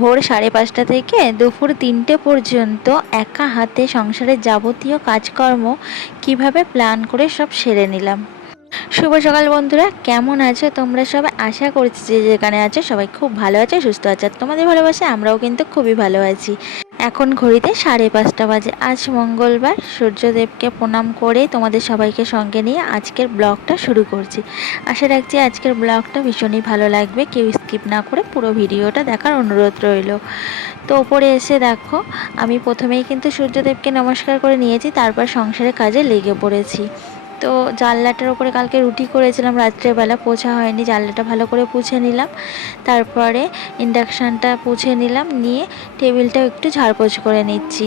ভোর 5:30 থেকে দুপুর 3টে পর্যন্ত একা হাতে সংসারের যাবতীয় কাজকর্ম কিভাবে প্ল্যান করে সব সেরে নিলাম। শুভ সকাল বন্ধুরা, কেমন আছো তোমরা সবাই? আশা করছি যে যেখানে আছো সবাই খুব ভালো আছো, সুস্থ আছো। তোমাদের ভালোবাসে আমরাও কিন্তু খুবই ভালো আছি। এখন ঘড়িতে 5:30 বাজে। আজ মঙ্গলবার। সূর্যদেবকে প্রণাম করে তোমাদের সবাইকে সঙ্গে নিয়ে আজকের ব্লগটা শুরু করছি। আশা রাখছি আজকের ব্লগটা ভীষণই ভালো লাগবে। কেউ স্কিপ না করে পুরো ভিডিওটা দেখার অনুরোধ রইল। তো ওপরে এসে দেখো, আমি প্রথমেই কিন্তু সূর্যদেবকে নমস্কার করে নিয়েছি, তারপর সংসারের কাজে লেগে পড়েছি। তো জানলাটার ওপরে কালকে রুটি করেছিলাম, রাত্রেবেলা পোছা হয়নি, জানলাটা ভালো করে পুছে নিলাম। তারপরে ইন্ডাকশানটা পুছে নিলাম, নিয়ে টেবিলটাও একটু ঝাড়পোছ করে নিচ্ছি।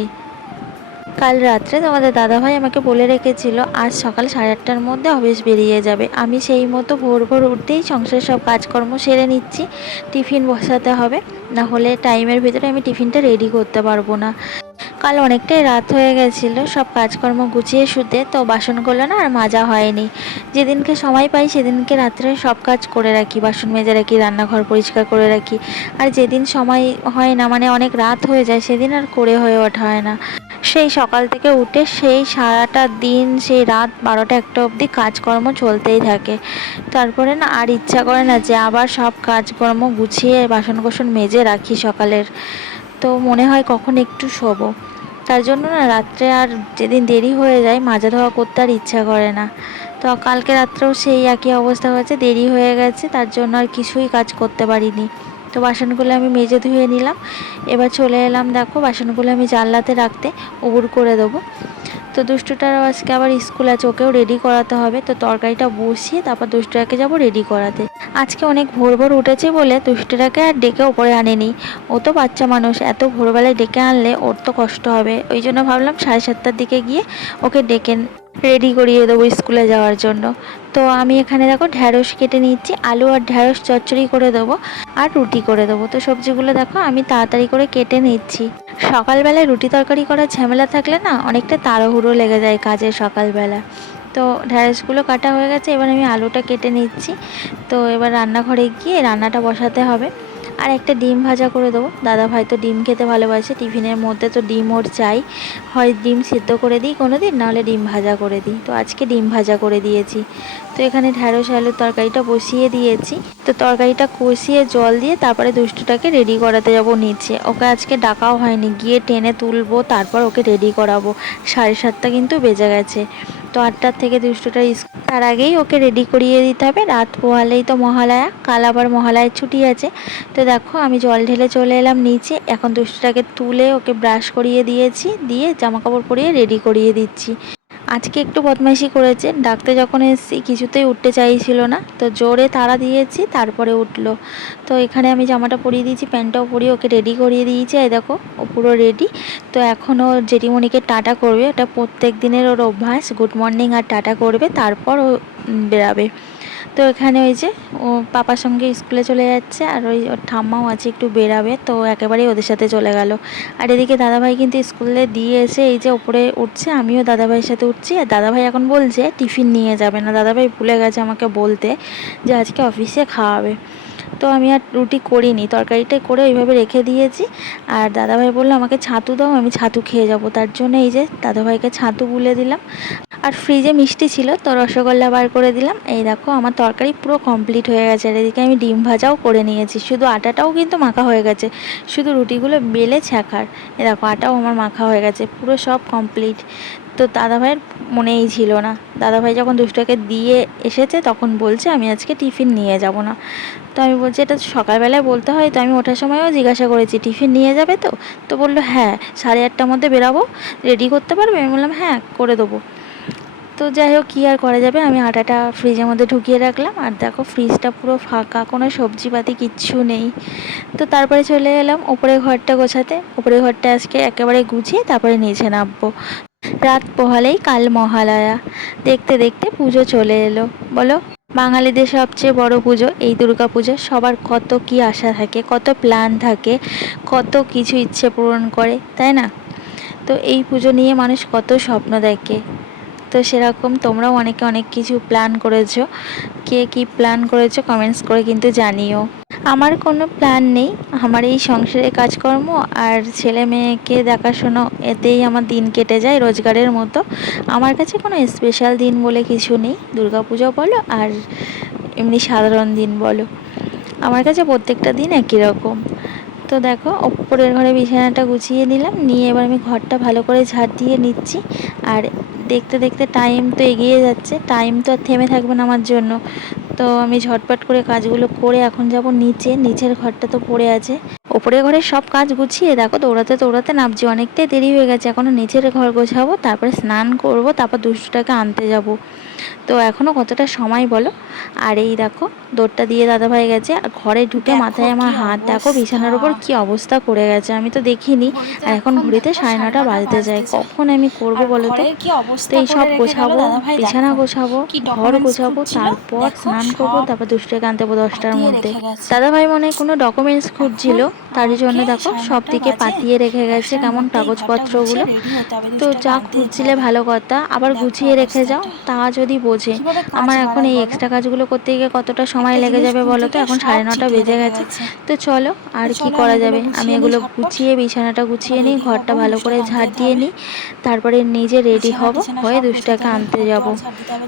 কাল রাত্রে তোমাদের দাদাভাই আমাকে বলে রেখেছিল আজ সকাল 8:30টার মধ্যে অফিস বেরিয়ে যাবে। আমি সেই মতো ভোর ভোর উঠতেই সংসারের সব কাজকর্ম সেরে নিচ্ছি। টিফিন বসাতে হবে, না হলে টাইমের ভিতরে আমি টিফিনটা রেডি করতে পারবো না। কাল অনেকটাই রাত হয়ে গেছিলো সব কাজকর্ম গুছিয়ে শুতে, তো বাসনগুলো না আর মাজা হয়নি। যেদিনকে সময় পাই সেদিনকে রাত্রে সব কাজ করে রাখি, বাসন মেজে রাখি, রান্নাঘর পরিষ্কার করে রাখি। আর যেদিন সময় হয় না, মানে অনেক রাত হয়ে যায়, সেদিন আর করে হয়ে ওঠা হয় না। সেই সকাল থেকে উঠে সেই সারাটা দিন, সেই রাত 12টা 1টা অবধি কাজকর্ম চলতেই থাকে। তারপরে না আর ইচ্ছা করে না যে আবার সব কাজকর্ম গুছিয়ে বাসন কোসন মেজে রাখি সকালের। তো মনে হয় কখন একটু শোবো। তার জন্য না রাত্রে আর যেদিন দেরি হয়ে যায় মাজা ধোয়া করতে আর ইচ্ছা করে না। তো কালকে রাত্রেও সেই একই অবস্থা হয়েছে, দেরি হয়ে গেছে, তার জন্য আর কিছুই কাজ করতে পারিনি। তো বাসনগুলো আমি মেজে ধুয়ে নিলাম। এবার চলে এলাম, দেখো বাসনগুলো আমি জানলাতে রাখতে উবুড় করে দেবো। তো দুষ্টুটারও আজকে আবার স্কুল আছে, ওকেও রেডি করাতে হবে। তো তরকারিটা বসিয়ে তারপর দুষ্টুটাকে যাবো রেডি করাতে। আজকে অনেক ভোর ভোর উঠেছে বলে দুষ্টুটাকে আর ডেকে ওপরে আনিনি। ও তো বাচ্চা মানুষ, এত ভোরবেলায় ডেকে আনলে ওর তো কষ্ট হবে। ওই জন্য ভাবলাম 7:30টার দিকে গিয়ে ওকে ডেকে রেডি করিয়ে দেবো স্কুলে যাওয়ার জন্য। তো আমি এখানে দেখো ঢ্যাঁড়স কেটে নিচ্ছি, আলু আর ঢ্যাঁড়স চচ্চড়ি করে দেবো আর রুটি করে দেবো। তো সবজিগুলো দেখো আমি তাড়াতাড়ি করে কেটে নিচ্ছি। সকালবেলায় রুটি তরকারি করার ঝামেলা থাকলে না অনেকটা তাড়াহুড়ো লেগে যায় কাজে সকালবেলা। তো ঢ্যাঁড়সগুলো কাটা হয়ে গেছে, এবার আমি আলুটা কেটে নিচ্ছি। তো এবার রান্নাঘরে গিয়ে রান্নাটা বসাতে হবে। আর একটা ডিম ভাজা করে দেবো, দাদাভাই তো ডিম খেতে ভালোবাসে, টিফিনের মধ্যে তো ডিম ওর চাই। হয় ডিম সিদ্ধ করে দিই কোনো দিন, নাহলে ডিম ভাজা করে দিই। তো আজকে ডিম ভাজা করে দিয়েছি। তো এখানে ঢ্যাঁড়স আলুর তরকারিটা বসিয়ে দিয়েছি। তো তরকারিটা কষিয়ে জল দিয়ে তারপরে দুষ্টুটাকে রেডি করাতে যাব নিচে। ওকে আজকে ডাকাও হয়নি, গিয়ে টেনে তুলবো তারপর ওকে রেডি করাবো। 7:30টা কিন্তু বেজে গেছে। তো 8টার থেকে দুষ্টুটা তার আগেই ওকে রেডি করিয়ে দিতে হবে। রাত পোহালেই তো মহালয়া, কাল আবার মহালয়ার ছুটি আছে। তো দেখো আমি জল ঢেলে চলে এলাম নিচে। এখন দুষ্টুটাকে তুলে ওকে ব্রাশ করিয়ে দিয়েছি, দিয়ে জামাকাপড় পরিয়ে রেডি করিয়ে দিচ্ছি। আজকে একটু বদমাইশি করেছে, ডাকতে যখন এসেছি কিছুতেই উঠতে চাইছিল না, তো জোরে তাড়া দিয়েছি তারপরে উঠলো। তো এখানে আমি জামাটা পরিয়ে দিয়েছি, প্যান্টটাও পরিয়ে ওকে রেডি করিয়ে দিয়েছি। এই দেখো ও পুরো রেডি। তো এখন ও জেঠিমণিকে টাটা করবে, এটা প্রত্যেক দিনের ওর অভ্যাস, গুড মর্নিং আর টাটা করবে, তারপর ও বেরাবে। তো এখানে ওই যে ও পাপার সঙ্গে স্কুলে চলে যাচ্ছে, আর ওই ওর ঠাম্মাও আছে একটু বেরাবে, তো একেবারেই ওদের সাথে চলে গেল। আর এদিকে দাদাভাই কিন্তু স্কুলে দিয়ে এসে এই যে ওপরে উঠছে, আমিও দাদাভাইয়ের সাথে উঠছি। আর দাদাভাই এখন বলছে টিফিন নিয়ে যাবে না, দাদাভাই ভুলে গেছে আমাকে বলতে যে আজকে অফিসে খাওয়াবে। তো আমি আর রুটি করিনি, তরকারিটাই করে ওইভাবে রেখে দিয়েছি। আর দাদাভাই বললো আমাকে ছাতু দাও, আমি ছাতু খেয়ে যাব। তার জন্য এই যে দাদাভাইকে ছাতু গুলে দিলাম। আর ফ্রিজে মিষ্টি ছিল, তো রসগোল্লা বার করে দিলাম। এই দেখো আমার তরকারি পুরো কমপ্লিট হয়ে গেছে। আর এদিকে আমি ডিম ভাজাও করে নিয়েছি, শুধু আটাটাও কিন্তু মাখা হয়ে গেছে, শুধু রুটিগুলো বেলে ছ্যাঁকার। এই দেখো আটাও আমার মাখা হয়ে গেছে, পুরো সব কমপ্লিট। তো দাদাভাইয়ের মনেই ছিল না, দাদাভাই যখন দুষ্টকে দিয়ে এসেছে তখন বলছে আমি আজকে টিফিন নিয়ে যাব না। তো আমি বলছি এটা সকালবেলায় বলতে হয়। তো আমি ওঠার সময়ও জিজ্ঞাসা করেছি টিফিন নিয়ে যাবে তো? তো বললো হ্যাঁ, 8:30টার মধ্যে বেরাবো, রেডি করতে পারবে? আমি বললাম হ্যাঁ করে দেবো। তো যাই হোক, কী আর করা যাবে, আমি আটাটা ফ্রিজের মধ্যে ঢুকিয়ে রাখলাম। আর দেখো ফ্রিজটা পুরো ফাঁকা, কোনো সবজিপাতি কিচ্ছু নেই। তো তারপরে চলে এলাম ওপরে ঘরটা গোছাতে। ওপরে ঘরটা আজকে একেবারে গুছিয়ে তারপরে নিচে নামবো। রাত পোহালেই কাল মহালয়া, দেখতে দেখতে পুজো চলে এলো। বলো, বাঙালিদের সবচেয়ে বড় পুজো এই দুর্গা পুজো। সবার কত কি আশা থাকে, কত প্ল্যান থাকে, কত কিছু ইচ্ছে পূরণ করে, তাই না? তো এই পুজো নিয়ে মানুষ কত স্বপ্ন দেখে। তো সেরকম তোমরাও অনেকে অনেক কিছু প্ল্যান করেছো। কে কি প্ল্যান করেছো কমেন্টস করে কিন্তু জানিও। আমার কোনো প্ল্যান নেই, আমার এই সংসারের কাজকর্ম আর ছেলে মেয়েকে দেখাশোনা, এতেই আমার দিন কেটে যায় রোজগারের মতো। আমার কাছে কোনো স্পেশাল দিন বলে কিছু নেই, দুর্গাপুজো বলো আর এমনি সাধারণ দিন বলো, আমার কাছে প্রত্যেকটা দিন একই রকম। তো দেখো, ওপরের ঘরে বিছানাটা গুছিয়ে নিলাম, নিয়ে এবার আমি ঘরটা ভালো করে ঝাড় দিয়ে নিচ্ছি। আর দেখতে দেখতে টাইম তো এগিয়ে যাচ্ছে, টাইম তো আর থেমে থাকবে না আমার জন্য। তো আমি ঝটপট করে কাজগুলো করে এখন যাব নিচে, নিচের ঘরটা তো পড়ে আছে। ওপরের ঘরের সব কাজ গুছিয়ে দেখো দৌড়াতে দৌড়াতে নামছি, অনেকটাই দেরি হয়ে গেছে, এখনও নিচের ঘর গোছাবো, তারপরে স্নান করব, তারপর দুষ্টুটাকে আনতে যাব। তো এখনও কতটা সময় বলো। আর এই দেখো দৌড়টা দিয়ে দাদাভাই গেছে, আর ঘরে ঢুকে মাথায় আমার হাত, দেখো বিছানার উপর কি অবস্থা করে গেছে, আমি তো দেখিনি। আর এখন ঘড়িতে 9:30 বাজতে যায়, কখন আমি করব বলো তো। তো এই সব গোছাবো, বিছানা গোছাবো, ঘর গোছাবো, তারপর স্নান করবো, তারপর দুষ্টুটাকে আনতে যাবো 10টার মধ্যে। দাদাভাই মনে হয় কোনো ডকুমেন্টস খুঁজছিল, তার জন্য দেখো সব দিকে পাতিয়ে রেখে গেছে কেমন কাগজপত্রগুলো। তো যা খুঁজছিলে ভালো কথা, আবার গুছিয়ে রেখে যাও, তা যদি বোঝে। আমার এখন এই এক্সট্রা কাজগুলো করতে গিয়ে কতটা সময় লেগে যাবে বলো তো, এখন 9:30 বেজে গেছে। তো চলো, আর কি করা যাবে, আমি এগুলো গুছিয়ে বিছানাটা গুছিয়ে নিই, ঘরটা ভালো করে ঝাড় দিয়ে নিই, তারপরে নিজে রেডি হব, হয়ে দুষ্টাকে আনতে যাব।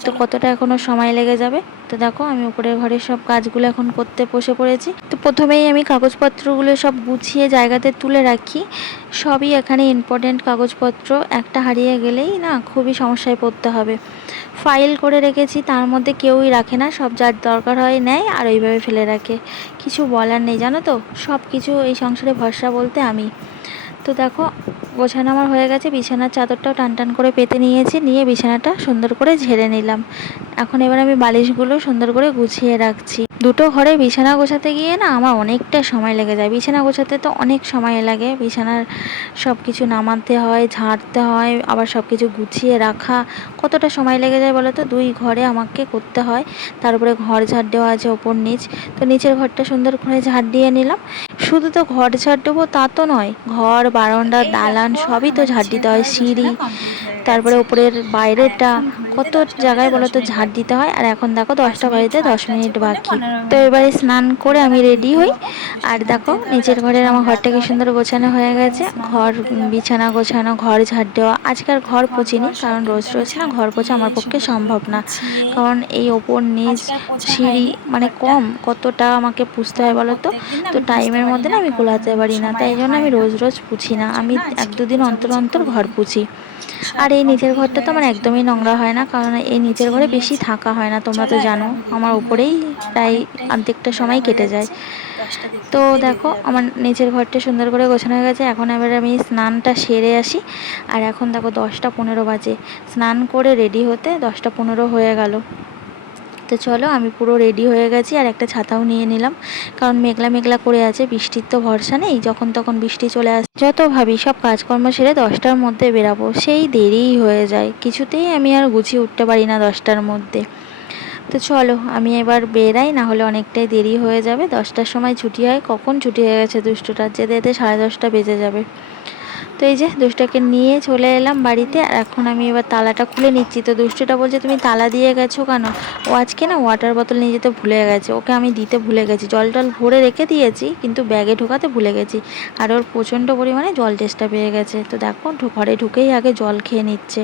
তো কতটা এখনও সময় লেগে যাবে। তো দেখো আমি উপরের ঘরের সব কাজগুলো এখন করতে বসে পড়েছি। তো প্রথমেই আমি কাগজপত্রগুলো সব গুছিয়ে জায়গাতে তুলে রাখি, সবই এখানে ইম্পর্টেন্ট কাগজপত্র, একটা হারিয়ে গেলেই না খুবই সমস্যায় পড়তে হবে। ফাইল করে রেখেছি, তার মধ্যে কেউই রাখে না, সব যার দরকার হয় নেয় আর ওইভাবে ফেলে রাখে। কিছু বলার নেই জানো তো, সব কিছু এই সংসারে ভরসা বলতে আমি। তো দেখো গোছানো আমার হয়ে গেছে, বিছানার চাদরটাও টান টান করে পেতে নিয়েছি, নিয়ে বিছানাটা সুন্দর করে ঝেড়ে নিলাম। এখন এবার আমি বালিশগুলো সুন্দর করে গুছিয়ে রাখছি। দুটো ঘরে বিছানা গোছাতে গিয়ে না আমার অনেকটা সময় লেগে যায়, বিছানা গোছাতে তো অনেক সময় লাগে, বিছানার সব কিছু নামাতে হয়, ঝাড়তে হয়, আবার সব কিছু গুছিয়ে রাখা, কতটা সময় লেগে যায় বলো তো। দুই ঘরে আমাকে করতে হয়, তারপরে ঘর ঝাড় দেওয়া আছে ওপর নিচ। তো নিচের ঘরটা সুন্দর করে ঝাড় দিয়ে নিলাম। শুধু তো ঘর ঝাড় দেবো তা তো নয়, ঘর বারান্দা দালান সবই তো ঝাড় দিতে হয়, সিঁড়ি, তারপরে উপরের বাইরেটা, কত জায়গায় বলো তো ঝাড় দিতে হয়। আর এখন দেখো 10টা বাজতে 10 মিনিট বাকি। তো এবারে স্নান করে আমি রেডি হই। আর দেখো নিচের ঘরের আমার ঘরটা কি সুন্দর গোছানো হয়ে গেছে, ঘর বিছানা গোছানো, ঘর ঝাড় দেওয়া। আজকে আর ঘর পুছিনি, কারণ রোজ রোজ না ঘর পোছা আমার পক্ষে সম্ভব না, কারণ এই ওপর নিচ সিঁড়ি মানে কম কতটা আমাকে পুছতে হয় বলো তো। তো টাইমের মধ্যে না আমি কুলাতে পারি না, তাই জন্য আমি রোজ রোজ পুছি না, আমি 1-2 দিন অন্তর অন্তর ঘর পুছি। আর এই নিচের ঘরটা তো আমার একদমই নোংরা হয় না, কারণ এই নিচের ঘরে বেশি থাকা হয় না, তোমরা তো জানো আমার উপরেই প্রায় অর্ধেকটা সময় কেটে যায়। তো দেখো আমার নিচের ঘরটা সুন্দর করে গোছানো হয়ে গেছে, এখন এবার আমি স্নানটা সেরে আসি। আর এখন দেখো 10টা 15 বাজে, স্নান করে রেডি হতে 10টা 15 হয়ে গেল। তো চলো আমি পুরো রেডি হয়ে গেছি, আর একটা ছাতাও নিয়ে নিলাম, কারণ মেঘলা মেঘলা করে আছে, বৃষ্টির তো ভরসা নেই, যখন তখন বৃষ্টি চলে আসে। যত ভাবি সব কাজকর্ম সেরে 10টার মধ্যে বেরাবো, সেই দেরিই হয়ে যায়, কিছুতেই আমি আর গুছিয়ে উঠতে পারি না 10টার মধ্যে। তো চলো আমি এবার বেরাই, না হলে অনেকটাই দেরি হয়ে যাবে, 10টার সময় ছুটি হয়, কখন ছুটি হয়ে গেছে দুষ্টুটার, যেতে যেতে 10:30 বেজে যাবে। তো এই যে দুষ্টটাকে নিয়ে চলে এলাম বাড়িতে, আর এখন আমি এবার তালাটা খুলে নিচ্ছি। তো দুষ্টুটা বলছে তুমি তালা দিয়ে গেছো কেন, ও আজকে না ওয়াটার বোতল নিয়ে যেতে ভুলে গেছে, ওকে আমি দিতে ভুলে গেছি, জল টল ভরে রেখে দিয়েছি কিন্তু ব্যাগে ঢোকাতে ভুলে গেছি, আর ওর প্রচণ্ড পরিমাণে জল টেস্টটা পেয়ে গেছে। তো দেখো ঘরে ঢুকেই আগে জল খেয়ে নিচ্ছে,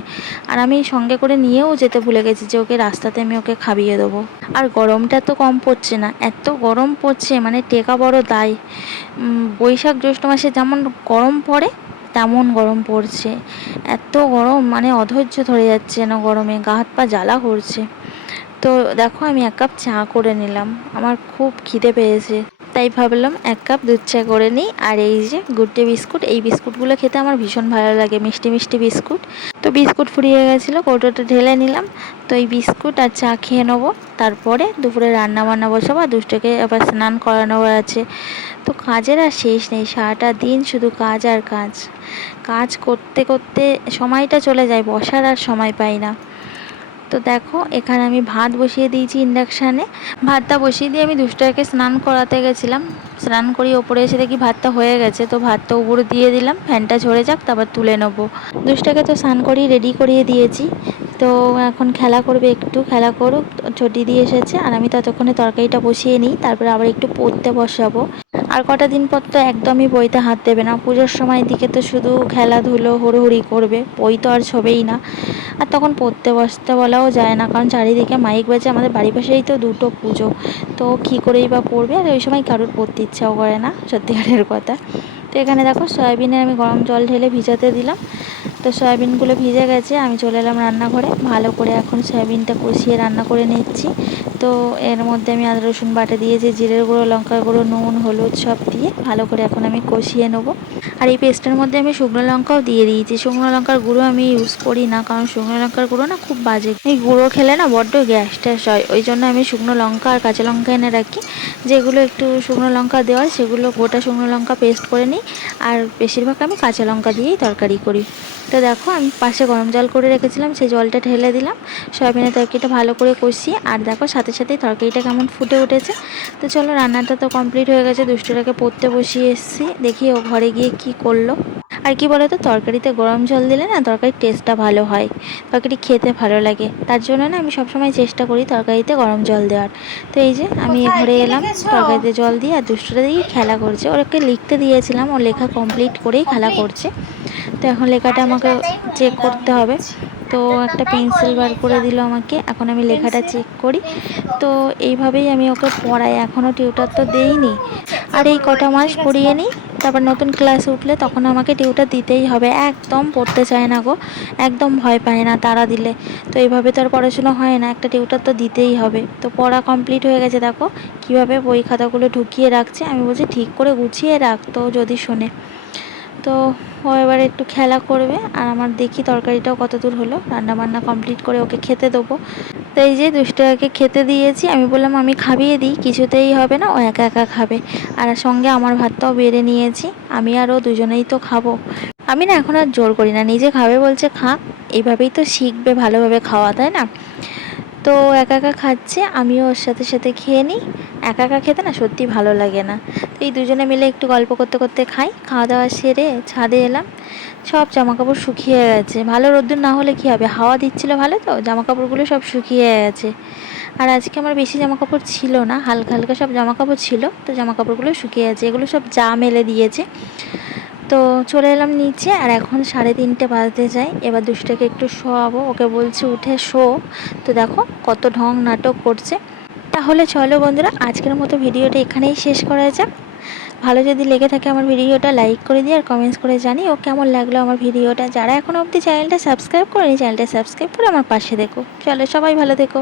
আর আমি সঙ্গে করে নিয়েও যেতে ভুলে গেছি যে ওকে রাস্তাতে আমি ওকে খাইয়ে দেবো। আর গরমটা তো কম পড়ছে না, এত গরম পড়ছে মানে টেকা বড় দায়। বৈশাখ জ্যৈষ্ঠ মাসে যেমন গরম পড়ে তেমন গরম পড়ছে, এত গরম মানে অধৈর্য ধরে যাচ্ছে না গরমে, গা হাত পা জ্বালা করছে। তো দেখো আমি 1 কাপ চা করে নিলাম, আমার খুব খিদে পেয়েছে, তাই ভাবলাম 1 কাপ দুধ চা করে নিই। আর এই যে গুড্ডে বিস্কুট, এই বিস্কুটগুলো খেতে আমার ভীষণ ভালো লাগে, মিষ্টি মিষ্টি বিস্কুট। তো বিস্কুট ফুরিয়ে গেছিলো, কৌটোটা ঢেলে নিলাম। তো এই বিস্কুট আর চা খেয়ে নেবো, তারপরে দুপুরে রান্না বান্না বসাবো, আর দুষ্টকে আবার স্নান করানো আছে। তো কাজের আর শেষ নেই, সারাটা দিন শুধু কাজ আর কাজ, কাজ করতে করতে সময়টা চলে যায়, বসার আর সময় পাই না। তো দেখো এখানে আমি ভাত বসিয়ে দিয়েছি ইন্ডাকশানে, ভাতটা বসিয়ে দিয়ে আমি দুষ্টটাকে স্নান করাতে গেছিলাম, স্নান করিয়ে ওপরে এসে দেখি ভাতটা হয়ে গেছে, তো ভাতটা উপরে দিয়ে দিলাম, ফ্যানটা ঝরে যাক তারপর তুলে নেবো। দুষ্টটাকে তো স্নান করিয়ে রেডি করিয়ে দিয়েছি, তো এখন খেলা করবে, একটু খেলা করুক, ছুটি দিয়ে এসেছে। আর আমি ততক্ষণে তরকারিটা বসিয়ে নিই, তারপরে আবার একটু পড়তে বসাবো। আর কটা দিন পর তো একদমই বইতে হাত দেবে না, পুজোর সময় দিকে তো শুধু খেলাধুলো হুড়োহুড়ি করবে, বই তো আর ছবেই না। আর তখন পড়তে বসতে বলাও যায় না, কারণ চারিদিকে মাইক বাজে, আমাদের বাড়ির পাশেই তো দুটো পুজো, তো কী করেই বা পড়বে। আর ওই সময় কারোর পড়তে ইচ্ছাও করে না, সত্যিকারের কথা। তো এখানে দেখো সয়াবিনে আমি গরম জল ঢেলে ভিজাতে দিলাম। তো সয়াবিনগুলো ভিজে গেছে, আমি চলে এলাম রান্নাঘরে। ভালো করে এখন সয়াবিনটা কষিয়ে রান্না করে নিচ্ছি। তো এর মধ্যে আমি আদা রসুন বাটা দিয়েছি, জিরের গুঁড়ো, লঙ্কার গুঁড়ো, নুন, হলুদ সব দিয়ে ভালো করে এখন আমি কষিয়ে নেবো। আর এই পেস্টের মধ্যে আমি শুকনো লঙ্কাও দিয়ে দিয়েছি। শুকনো লঙ্কার গুঁড়ো আমি ইউজ করি না, কারণ শুকনো লঙ্কার গুঁড়ো না খুব বাজে, এই গুঁড়ো খেলে না বড্ড গ্যাস ট্যাস হয়। ওই জন্য আমি শুকনো লঙ্কা আর কাঁচা লঙ্কা এনে রাখি, যেগুলো একটু শুকনো লঙ্কা দেওয়ার সেগুলো গোটা শুকনো লঙ্কা পেস্ট করে নিই। আর বেশিরভাগ আমি কাঁচা লঙ্কা দিয়েই তরকারি করি। তো দেখো আমি পাশে গরম জল করে রেখেছিলাম, সেই জলটা ঢেলে দিলাম, সয়াবিনের তরকারিটা ভালো করে কষিয়ে। আর দেখো সাথে সাথেই তরকারিটা কেমন ফুটে উঠেছে। তো চলো, রান্নাটা তো কমপ্লিট হয়ে গেছে, দুষ্টুটাকে পড়তে বসিয়ে এসেছি। দেখি ও ঘরে গিয়ে কি করলো। আর কি বলো তো, তরকারিতে গরম জল দিলে না তরকারির টেস্টটা ভালো হয়, তরকারি খেতে ভালো লাগে। তার জন্য না আমি সবসময় চেষ্টা করি তরকারিতে গরম জল দেওয়ার। তো এই যে আমি ঘরে এলাম, তরকারিতে জল দিয়ে, আর দুষ্টুটা দিয়ে খেলা করছে। ওকে লিখতে দিয়েছিলাম, ও লেখা কমপ্লিট করেই খেলা করছে। তো এখন লেখাটা আমাকে চেক করতে হবে। তো একটা পেন্সিল বার করে দিল আমাকে, এখন আমি লেখাটা চেক করি। তো এইভাবেই আমি ওকে পড়াই, এখনও টিউটার তো দেইনি। আর এই কটা মাস পড়িয়ে নিই, তারপর নতুন ক্লাসে উঠলে তখন আমাকে টিউটার দিতেই হবে। একদম পড়তে চায় না গো, একদম ভয় পায় না তাড়া দিলে। তো এইভাবে তো আর পড়াশোনা হয় না, একটা টিউটার তো দিতেই হবে। তো পড়া কমপ্লিট হয়ে গেছে, দেখো কীভাবে বই খাতাগুলো ঢুকিয়ে রাখছে। আমি বলছি ঠিক করে গুছিয়ে রাখ, তো যদি শোনে। তো ও এবার একটু খেলা করবে, আর আমার দেখি তরকারিটাও কত দূর হলো। রান্না বান্না কমপ্লিট করে ওকে খেতে দেবো। তো এই যে দুষ্টুটাকে খেতে দিয়েছি, আমি বললাম আমি খাইয়ে দিই, কিছুতেই হবে না, ও একা একা খাবে। আর সঙ্গে আমার ভাতটাও বেড়ে নিয়েছি, আমি আর ও দুজনেই তো খাবো। আমি না এখন আর জোর করি না, নিজে খাবে বলছে খাক, এইভাবেই তো শিখবে ভালোভাবে খাওয়া, তাই না? তো একা একা খাচ্ছে, আমিও ওর সাথে সাথে খেয়ে নিই। একা একা খেতে না সত্যি ভালো লাগে না। তো এই দুজনে মিলে একটু গল্প করতে করতে খাই। খাওয়া দাওয়া সেরে ছাদে এলাম, সব জামাকাপড় শুকিয়ে গেছে। ভালো রোদ্দুর না হলে কী হবে, হাওয়া দিচ্ছিলো ভালো, তো জামাকাপড়গুলো সব শুকিয়ে গেছে। আর আজকে আমার বেশি জামাকাপড় ছিল না, হালকা হালকা সব জামাকাপড় ছিল, তো জামাকাপড়গুলো শুকিয়ে গেছে। এগুলো সব যা মেলে দিয়েছে। তো চলে এলাম নিচে, আর এখন 3:30 বাজতে যায়। এবার দুষ্টকে একটু শোয়াবো, ওকে বলছি উঠে শো। তো দেখো কত ঢং নাটক করছে। তাহলে চলো বন্ধুরা, আজকের মতো ভিডিওটা এখানেই শেষ করা যাক। ভালো যদি লেগে থাকে আমার ভিডিওটা লাইক করে দিও, আর কমেন্টস করে জানিও কেমন লাগলো আমার ভিডিওটা। যারা এখনও অবধি চ্যানেলটা সাবস্ক্রাইব করেনি, চ্যানেলটা সাবস্ক্রাইব করে আমার পাশে দেখো। চলো সবাই ভালো থেকো।